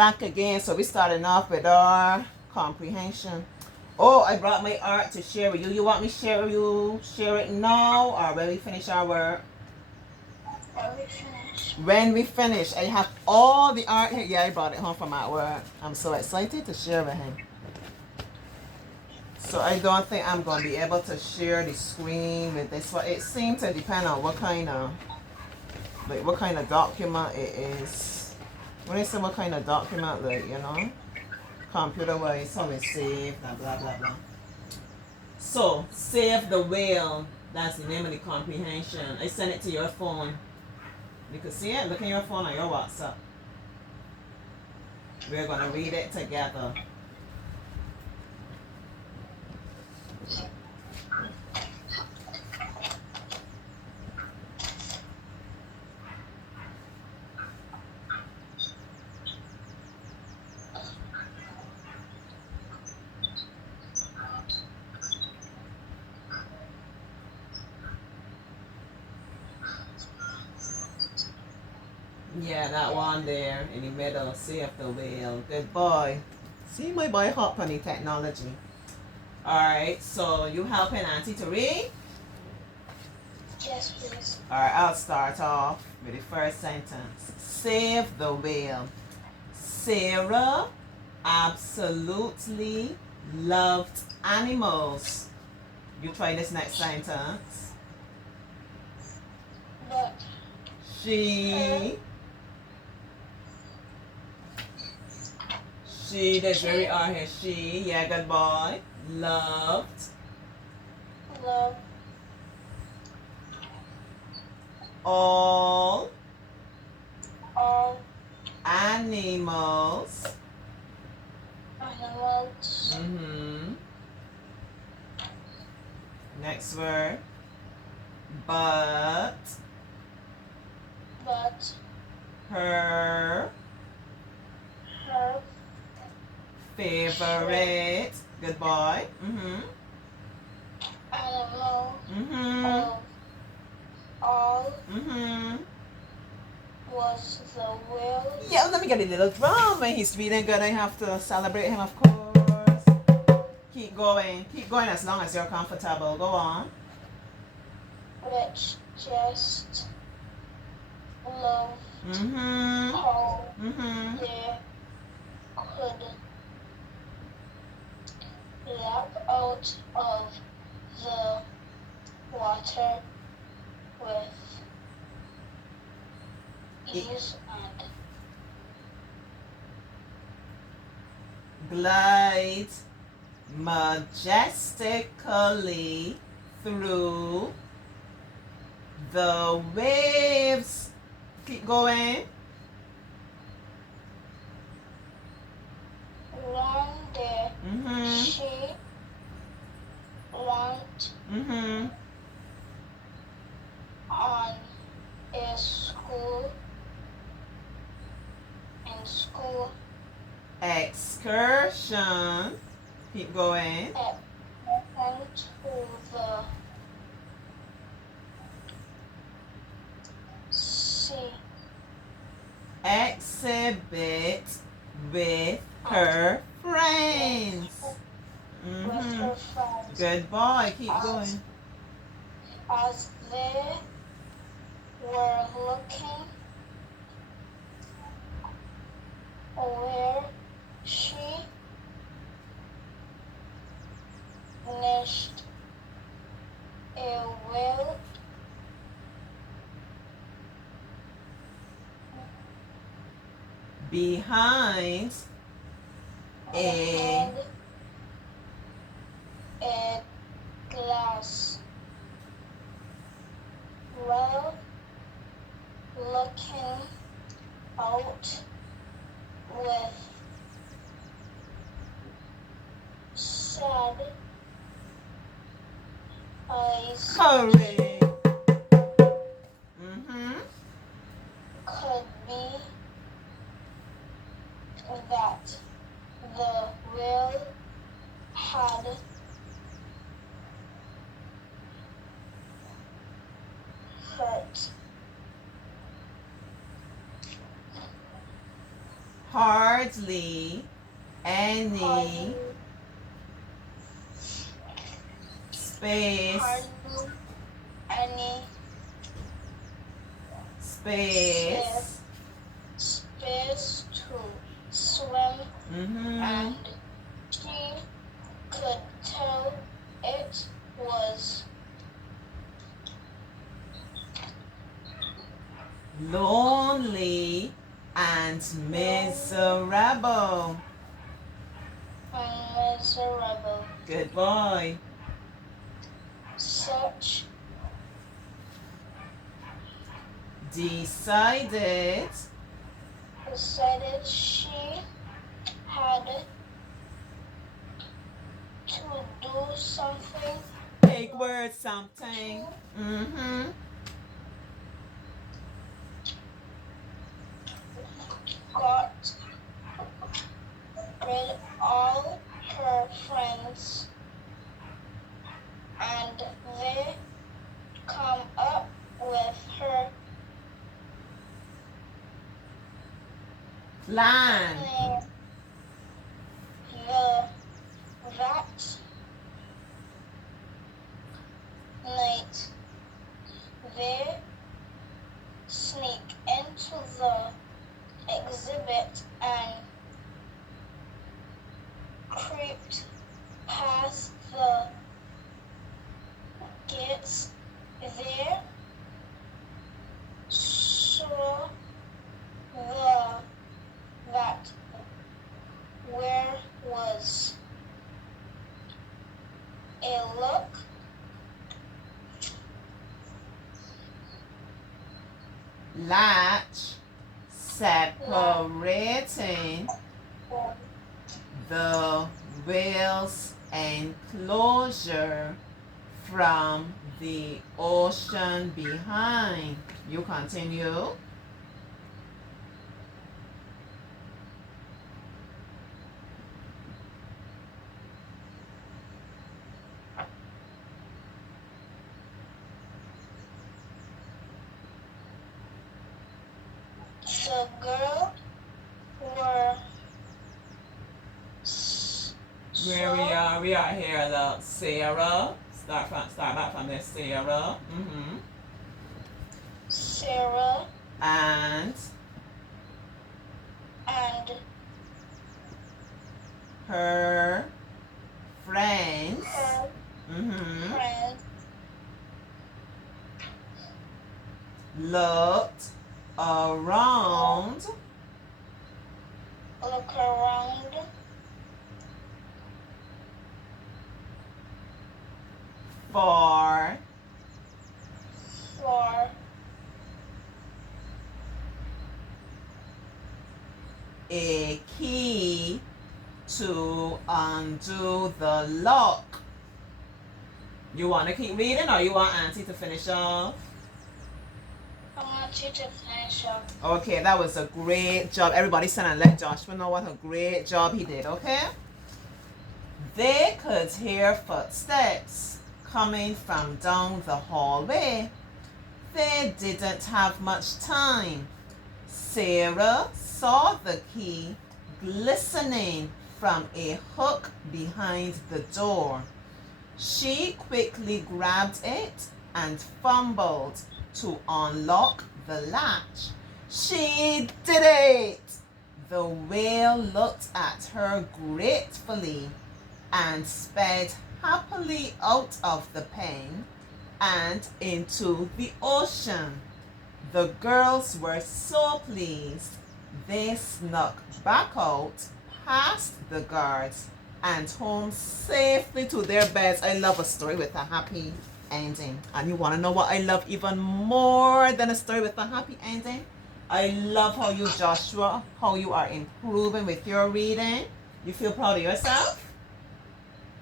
back again. So we're starting off with our comprehension. Oh, I brought my art to share with you. You want me to share it now, or when we finish our work? When we finish. When we finish, I have all the art here. Yeah, I brought it home from at work. I'm so excited to share with him. So I don't think I'm going to be able to share the screen with this one. It seems to depend on what kind of document it is. When I say what kind of document, like, computer wise, how it save, blah blah blah blah. So save the whale. That's the name of the comprehension. I sent it to your phone. You can see it. Look in your phone or your WhatsApp. We're gonna read it together. Yeah, that one there in the middle. Save the whale. Good boy. See my boy hop on the technology. Alright, so you helping Auntie to read? Yes, please. Alright, I'll start off with the first sentence. Save the whale. Sarah absolutely loved animals. You try this next sentence. But She, there's very R here. She, yeah, good boy. Loved love all all animals. animals. Next word. But her her favorite. Good boy. animal Mm-hmm. of all Mm-hmm. was the whale. Yeah, let me get a little drum. When he's reading good, I have to celebrate him, of course. Keep going. Keep going as long as you're comfortable. Go on. Which just love Mm-hmm. how Mm-hmm. they could lap out of the water with ease and Glide majestically through the waves. Keep going. one day Mm-hmm. she went Mm-hmm. on a school Excursion. Keep going. went to the sea Exhibit with her friends. with her friends. Good boy. Keep going. As they were looking where she niched a whale Behind a and a glass. Well, looking out with sad eyes hurry. could be that the whale had hurt hardly any hardly space hardly any space space to swim, and she could tell it was lonely and miserable. miserable. Good boy. Such Decided she had to do something. big word something. Got rid all her friends, and they come up with her Plan. That night they sneak into the exhibit and creeped past the gates. There saw that where was a look Latch separating the whale's enclosure from the ocean behind. You continue. the girl were We are here. The Sarah. Start back from there. Sarah. Sarah And her friends. her friend Looked around look around for a key to undo the lock. You want to keep reading or you want Auntie to finish off? I want you to finish up. Okay, that was a great job. Everybody send and let Joshua know what a great job he did, okay? They could hear footsteps coming from down the hallway. They didn't have much time. Sarah saw the key glistening from a hook behind the door. She quickly grabbed it and fumbled to unlock the latch. She did it! The whale looked at her gratefully and sped happily out of the pen and into the ocean. The girls were so pleased. They snuck back out, past the guards, and home safely to their beds. I love a story with a happy ending. And you want to know what I love even more than a story with a happy ending? I love how you, Joshua, how you are improving with your reading. You feel proud of yourself?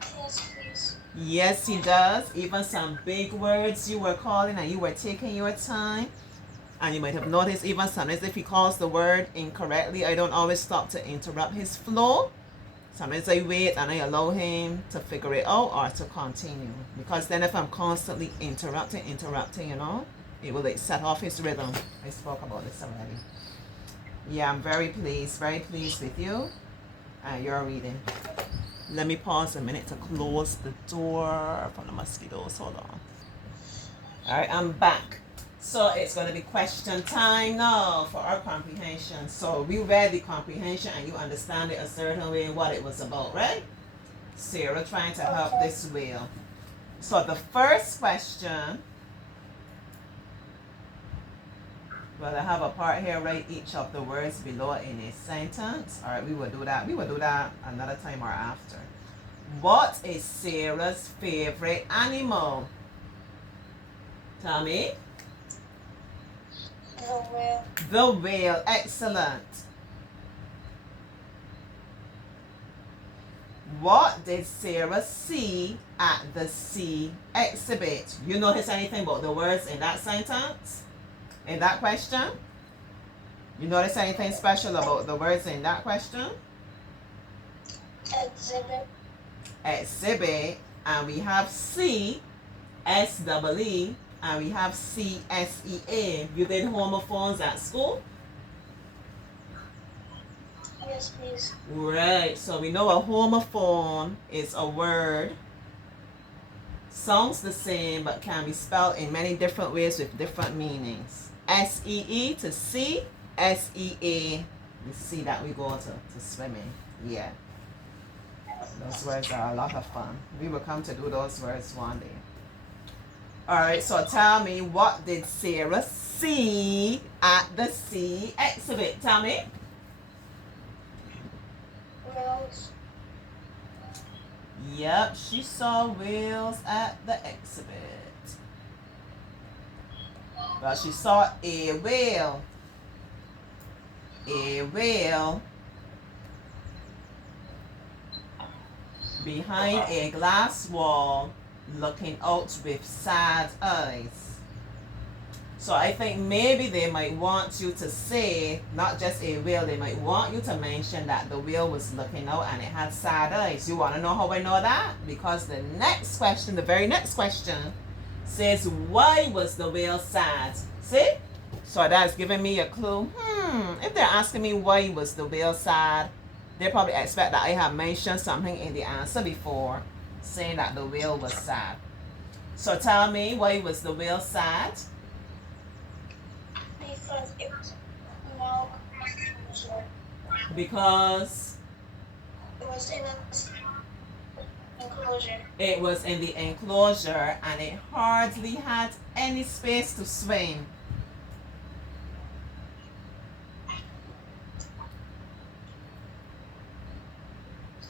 Yes, please. Yes, he does. Even some big words you were calling and you were taking your time. And you might have noticed even sometimes if he calls the word incorrectly, I don't always stop to interrupt his flow. Sometimes I wait and I allow him to figure it out or to continue. Because then if I'm constantly interrupting, you know, it will like set off his rhythm. I spoke about this already. Yeah, I'm very pleased with you and your reading. Let me pause a minute to close the door from the mosquitoes. Hold on. All right, I'm back. So it's going to be question time now for our comprehension. So we read the comprehension and you understand it a certain way what it was about, right? Sarah trying to help this whale. So the first question, well, I have a part here, write each of the words below in a sentence. All right, we will do that. We will do that another time or after. What is Sarah's favorite animal? Tell me. The whale. The whale. Excellent. What did Sarah see at the sea exhibit? You notice anything about the words in that sentence? In that question? You notice anything special about the words in that question? Exhibit. Exhibit. And we have C, S-E-E, and we have C-S-E-A. You did homophones at school? Yes, please. Right. So we know a homophone is a word. Sounds the same but can be spelled in many different ways with different meanings. S-E-E to C, S-E-A, the sea that we go to swim in. Yeah. Those words are a lot of fun. We will come to do those words one day. Alright, so tell me, what did Sarah see at the sea exhibit? Tell me. Whales. Yep, she saw whales at the exhibit. Well, she saw a whale. A whale behind a glass wall looking out with sad eyes. So I think maybe they might want you to say, not just a whale, they might want you to mention that the whale was looking out and it had sad eyes. You want to know how I know that? Because the next question, the very next question, says, why was the whale sad? See? So that's giving me a clue. If they're asking me why was the whale sad, they probably expect that I have mentioned something in the answer before, saying that the whale was sad. So tell me, why was the whale sad? Because it was no enclosure. Because It was in an enclosure. it was in the enclosure and it hardly had any space to swim.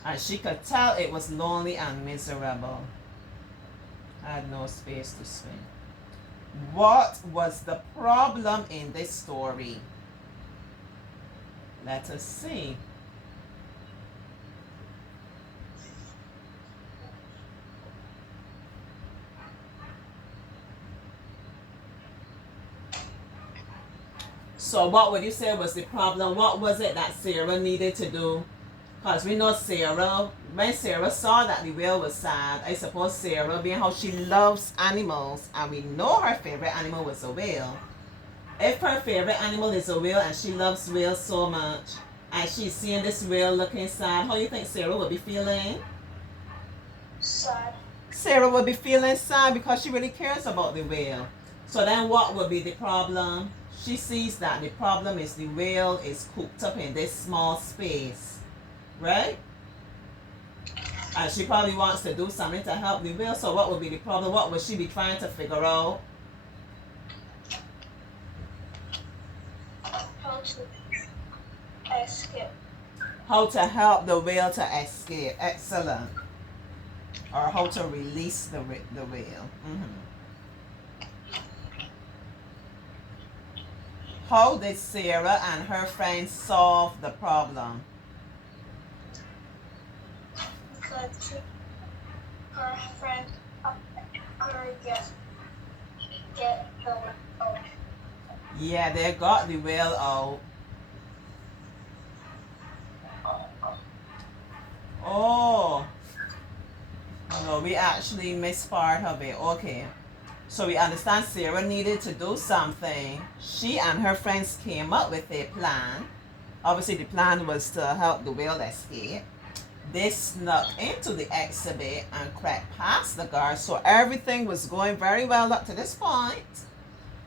And she could tell it was lonely and miserable. Had no space to swim. What was the problem in this story? Let us see. So what would you say was the problem? What was it that Sarah needed to do? Because we know Sarah, when Sarah saw that the whale was sad, I suppose Sarah, being how she loves animals, and we know her favorite animal was a whale. If her favorite animal is a whale and she loves whales so much, and she's seeing this whale looking sad, how do you think Sarah would be feeling? Sad. Sarah would be feeling sad because she really cares about the whale. So then what would be the problem? She sees that the problem is the whale is cooped up in this small space. Right? And she probably wants to do something to help the whale. So what would be the problem? What would she be trying to figure out? How to escape. How to help the whale to escape. Excellent. Or how to release the whale. How did Sarah and her friends solve the problem? Because her friend her get the whale. Yeah, they got the whale out. Oh. No, we actually missed part of it. Okay. So we understand Sarah needed to do something. She and her friends came up with a plan. Obviously, the plan was to help the whale escape. They snuck into the exhibit and crept past the guards, so everything was going very well up to this point.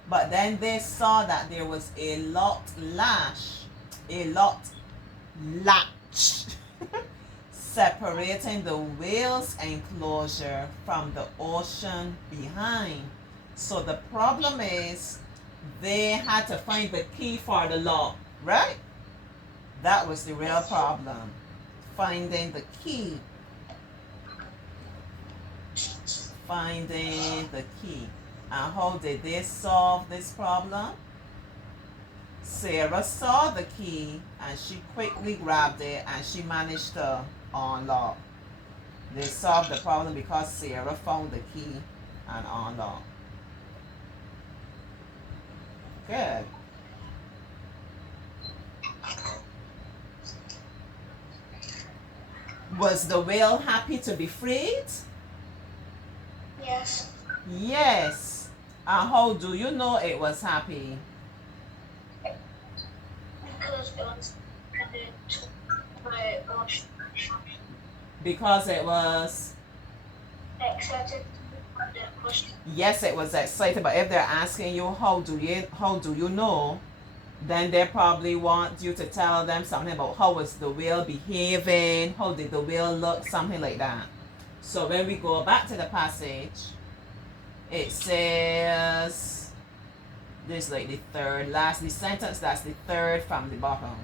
But then they saw that there was a locked latch separating the whale's enclosure from the ocean behind. So the problem is they had to find the key for the lock, right? That was the real problem. Finding the key. Finding the key. And how did they solve this problem? Sarah saw the key and she quickly grabbed it and she managed to unlock. They solved the problem because Sarah found the key and unlocked. Good. Was the whale happy to be freed? Yes. Yes. And how do you know it was happy? Because it was headed to the ocean. Because it was... Excited for the ocean. Yes, it was excited, but if they're asking you how do you know, then they probably want you to tell them something about how was the whale behaving, how did the whale look, something like that. So when we go back to the passage, it says, this is like the third last, the sentence that's the third from the bottom.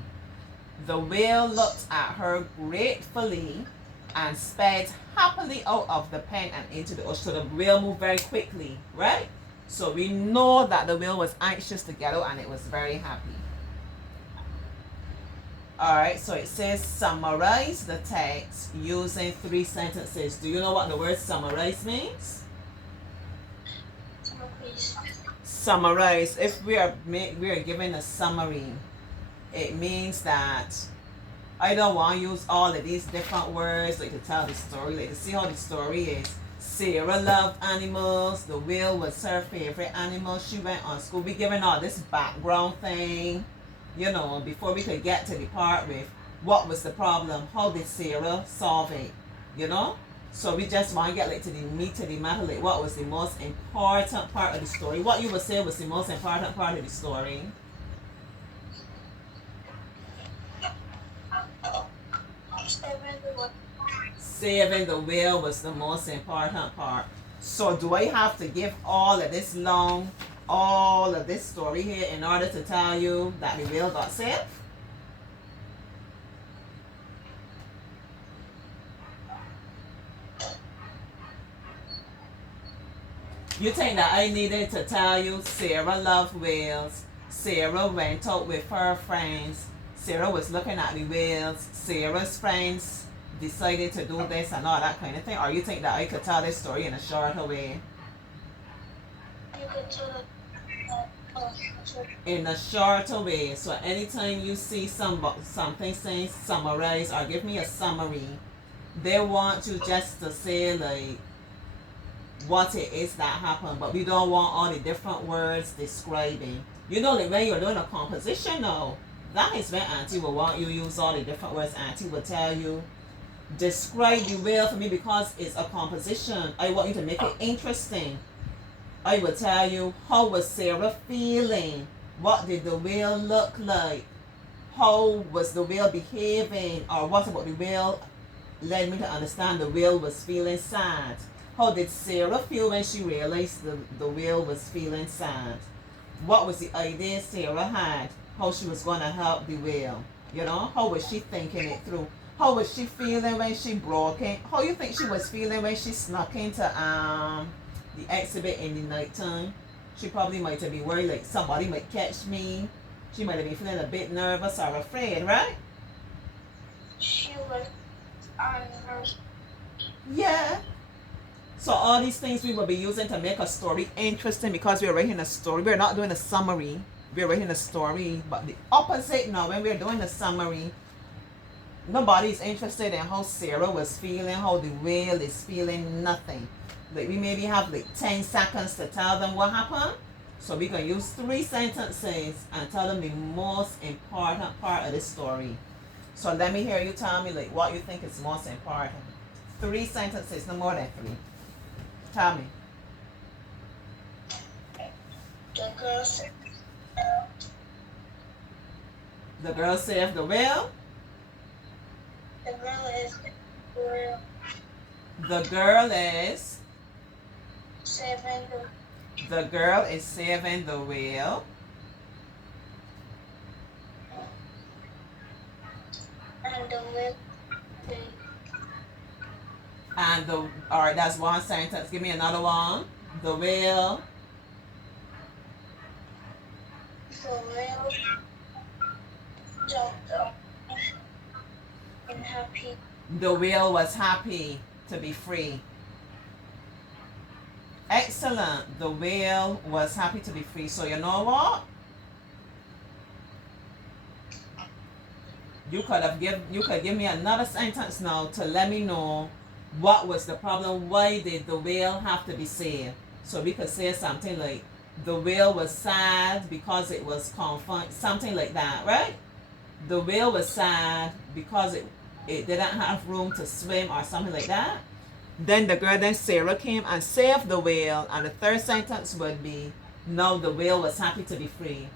The whale looked at her gratefully and sped happily out of the pen and into the ocean. So the whale moved very quickly, right? So we know that the whale was anxious to get out and it was very happy. Alright, so it says summarize the text using 3 sentences. Do you know what the word summarize means? Summarize. If we are given a summary, it means that I don't want to use all of these different words like to tell the story, like to see how the story is. Sarah loved animals. The whale was her favorite animal. She went on school. We given all this background thing, you know, before we could get to the part with what was the problem, how did Sarah solve it, you know? So we just want to get like to the meat of the matter, like what was the most important part of the story. What you would say was the most important part of the story. Saving the whale was the most important part. So do I have to give all of this story here in order to tell you that the whale got saved? You think that I needed to tell you Sarah loved whales, Sarah went out with her friends, Sarah was looking at the whales, Sarah's friends decided to do this and all that kind of thing? Or you think that I could tell this story in a shorter way? You could tell it in a shorter way. So anytime you see something saying summarize or give me a summary, they want you just to say like what it is that happened, but we don't want all the different words describing. You know, like when you're doing a composition now, that is when Auntie will want you to use all the different words. Auntie will tell you, describe the whale for me because it's a composition. I want you to make it interesting. I will tell you, how was Sarah feeling? What did the whale look like? How was the whale behaving? Or what about the whale led me to understand the whale was feeling sad? How did Sarah feel when she realized the whale was feeling sad? What was the idea Sarah had? How she was going to help the whale? You know, how was she thinking it through? How was she feeling when she broke in? How you think she was feeling when she snuck into the exhibit in the nighttime? She probably might have been worried like somebody might catch me. She might have been feeling a bit nervous or afraid, right? she was on her. Yeah. So all these things we will be using to make a story interesting because we're writing a story. We're not doing a summary. We're writing a story. But the opposite now, when we're doing a summary, nobody's interested in how Sarah was feeling, how the whale is feeling, nothing. Like we maybe have like 10 seconds to tell them what happened. So we can use 3 sentences and tell them the most important part of the story. So let me hear you tell me like what you think is most important. 3 sentences, no more than 3. Tell me. The girl said, The girl saved the whale. the girl is real. The girl is. Saving The girl is saving the whale. and the will be And the, alright, that's one sentence. Give me another one. The whale. the will jumped up and happy. The whale was happy to be free. Excellent. The whale was happy to be free. So you know what? You could give me another sentence now to let me know what was the problem. Why did the whale have to be saved? So we could say something like the whale was sad because it was confined, something like that, right? The whale was sad because it didn't have room to swim or something like that. Then Sarah came and saved the whale, and the third sentence would be, now the whale was happy to be free.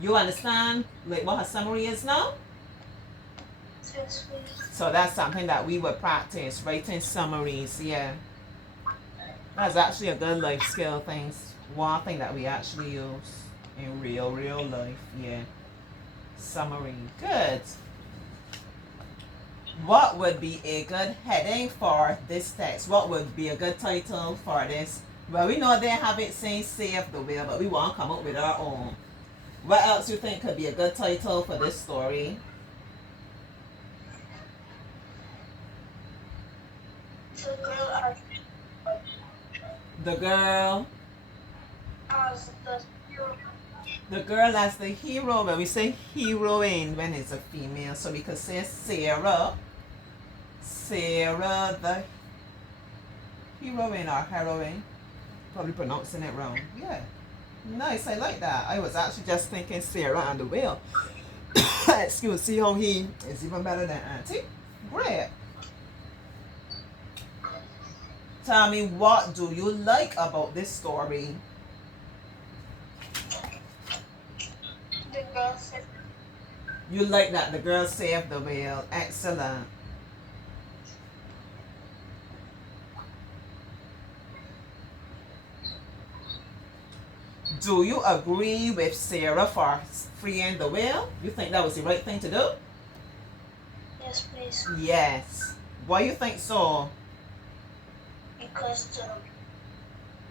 You understand like what her summary is now? Yes, please. So that's something that we would practice, writing summaries, yeah. That's actually a good life skill things. One thing that we actually use in real life, yeah. Summary, good. What would be a good heading for this text? What would be a good title for this? Well, we know they have it saying save the whale, but we want to come up with our own. What else you think could be a good title for this story? The girl The girl. as the hero. The girl as the hero. When we say heroine, when it's a female, so we could say Sarah. Sarah the heroine or heroine. Probably pronouncing it wrong. Yeah. Nice, I like that. I was actually just thinking Sarah and the whale. Excuse, see how he is even better than Auntie? Great. Tell me, what do you like about this story? The girl said, You like that the girl saved the whale. Excellent. Do you agree with Sarah for freeing the whale? You think that was the right thing to do? yes, please. Yes. Why you think so? Because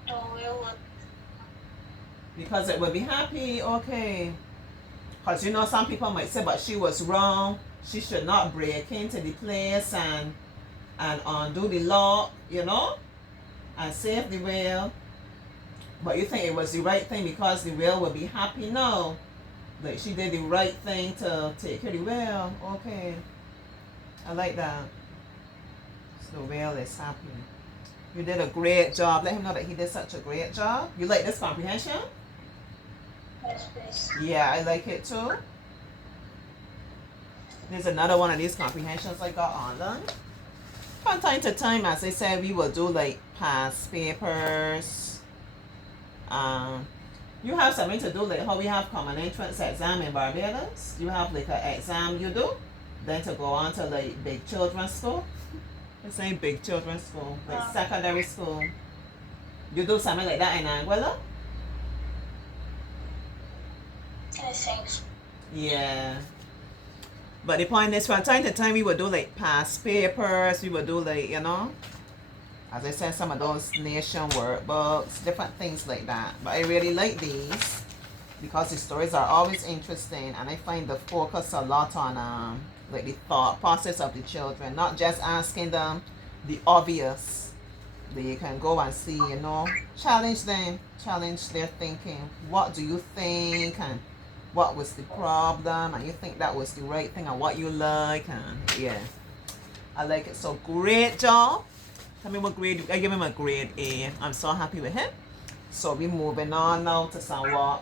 the whale would Because it would be happy, okay. Because you know some people might say, but she was wrong. She should not break into the place and undo the lock, you know, and save the whale. But you think it was the right thing because the whale would be happy? No. Like she did the right thing to take care of the whale. Okay. I like that. So the whale is happy. You did a great job. Let him know that he did such a great job. You like this comprehension? yes, please. Yeah, I like it too. There's another one of these comprehensions I got online. From time to time, as I said, we will do like past papers. You have something to do like how we have common entrance exam in Barbados. You have like an exam you do, then to go on to like big children's school. It's ain't big children's school, like secondary school. You do something like that in Anguilla? I think so. Yeah. But the point is, from time to time, we would do like past papers. We would do like, you know, as I said, some of those nation workbooks, different things like that. But I really like these because the stories are always interesting, and I find the focus a lot on like the thought process of the children, not just asking them the obvious. They can go and see, you know, challenge them, challenge their thinking. What do you think? And what was the problem? And you think that was the right thing, and what you like, and yeah, I like it. So great job. Tell me what grade. I give him a grade A. I'm so happy with him. So we're moving on now to some what?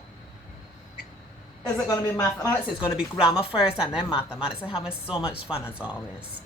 Is it going to be mathematics? It's going to be grammar first and then mathematics. I'm having so much fun as always.